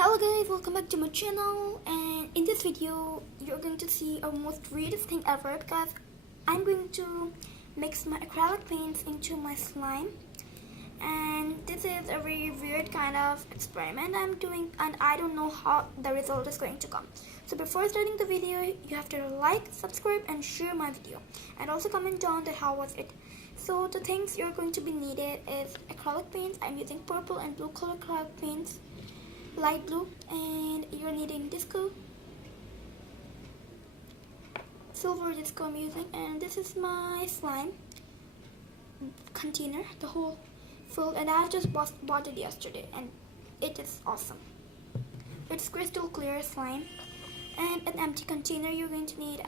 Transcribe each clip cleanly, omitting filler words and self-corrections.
Hello guys, welcome back to my channel, and in this video you're going to see a most weirdest thing ever because I'm going to mix my acrylic paints into my slime, and this is a very weird kind of experiment I'm doing and I don't know how the result is going to come. So before starting the video, you have to like, subscribe and share my video, and also comment down that how was it. So the things you're going to be needed is acrylic paints. I'm using purple and blue color acrylic paints, light blue, and you're needing disco, silver disco I'm using, and this is my slime container, the whole full, and I just bought it yesterday and it is awesome. It's crystal clear slime, and an empty container you're going to need.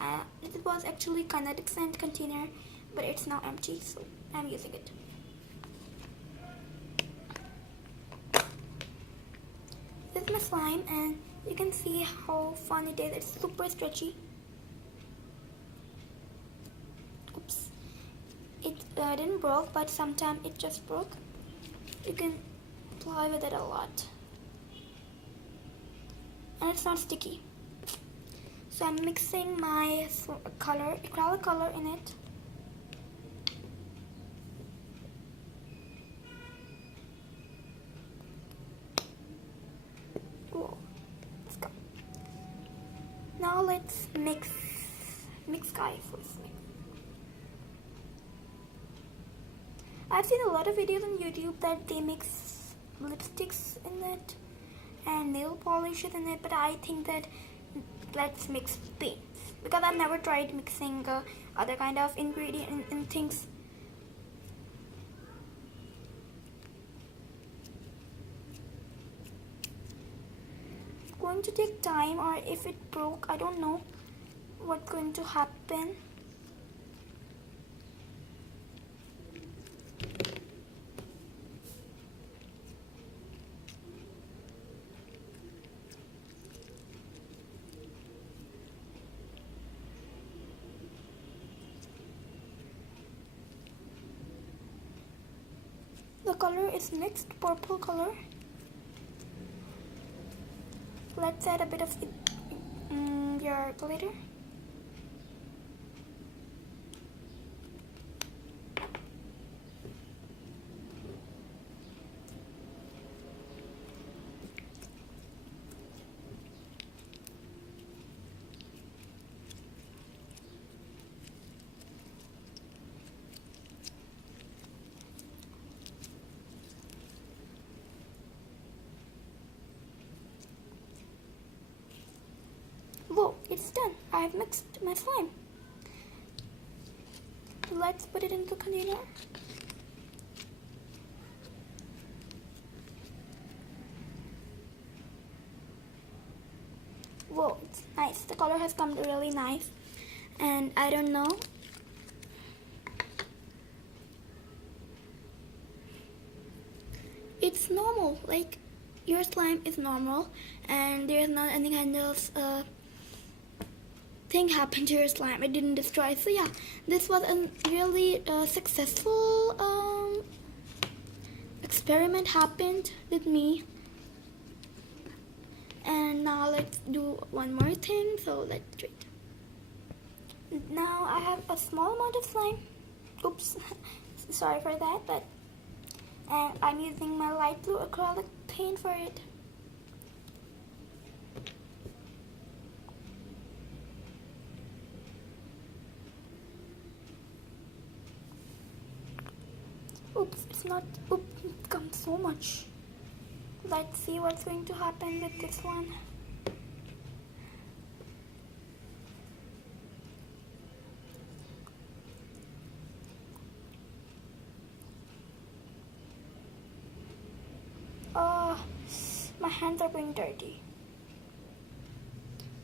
It was actually kinetic sand container, but it's now empty, so I'm using it. This is my slime, and you can see how fun it is. It's super stretchy. Oops, it didn't broke, but sometimes it just broke. You can play with it a lot, and it's not sticky. So I'm mixing my acrylic color in it. Let's go. Now let's mix guys. Let's mix. I've seen a lot of videos on YouTube that they mix lipsticks in it and nail polishes in it, but I think that let's mix paints because I've never tried mixing other kind of ingredient in things. Going to take time, or if it broke, I don't know what's going to happen. The color is mixed purple color. Let's add a bit of your glitter. Whoa, it's done. I have mixed my slime. Let's put it into the container. Whoa, it's nice. The color has come really nice. And I don't know. It's normal. Like, your slime is normal. And there's not any kind of thing happened to your slime. It didn't destroy. So yeah, this was a really successful experiment happened with me. And now let's do one more thing. So let's do it. Now I have a small amount of slime. Oops, sorry for that. But and I'm using my light blue acrylic paint for it. Oops, it's not. Oops, it comes so much. Let's see what's going to happen with this one. My hands are being dirty.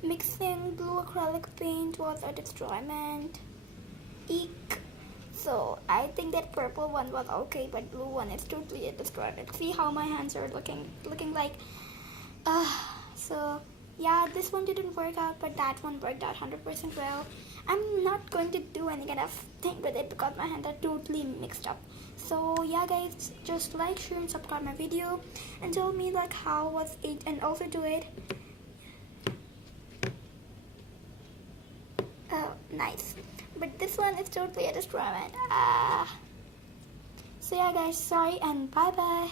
Mixing blue acrylic paint was a destroyment. Eek. So I think that purple one was okay, but blue one is totally a destroyment. See how my hands are looking like. So yeah, this one didn't work out, but that one worked out 100% well. I'm not going to do any kind of thing with it because my hands are totally mixed up. So yeah guys, just like, share and subscribe my video and tell me like how was it, and also do it. Oh, nice. But this one is totally a destroyment. So yeah guys, sorry and bye bye.